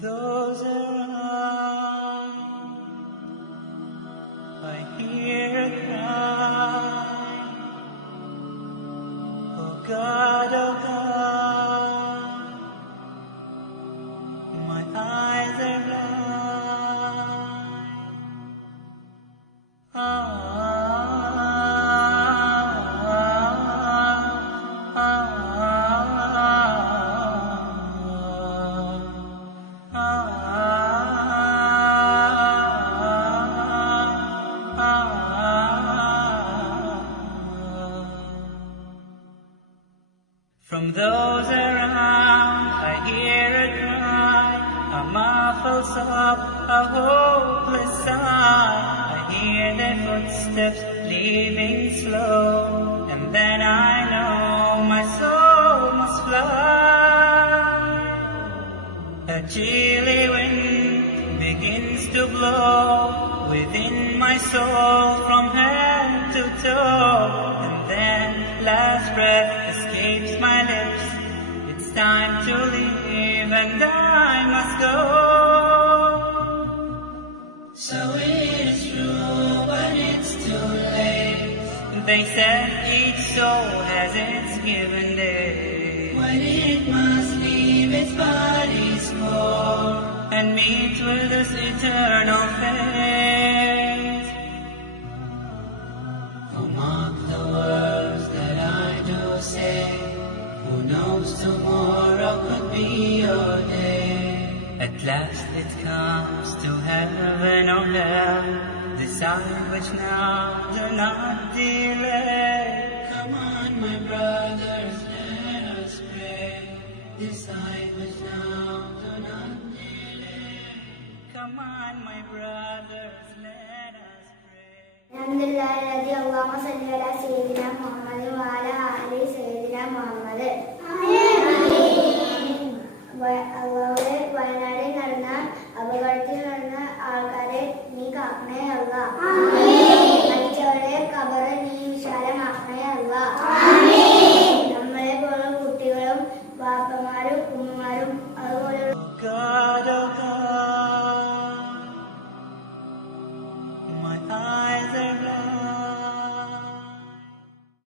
those around. I hear a cry, oh God, my eyes are from those around. I hear a cry, a muffled sob, a hopeless sigh. I hear their footsteps leaving slow, and then I know my soul must fly. A chilly wind begins to blow within my soul from head to toe, and then last breath escapes my lips. It's time to leave and I must go. So it is true, but it's too late. They said each soul has its given day, when it must leave its body's core and meet with its eternal fate. Oh, mark the words that I do say, who knows tomorrow could be your day. At last it comes to heaven or hell, decide which now, do not delay. Come on, my brothers, let us pray, decide which now, do not delay. Come on, my brothers, let us pray. Alhamdulillah, Allahumma salli ala Sayyidina Muhammad wa ala ali Sayyidina Muhammad. അള്ളാഹുവേ, വയനാടിൽ നടന്ന അപകടത്തിൽ നടന്ന ആൾക്കാരെ നീ കാക്കണേ അല്ലാ.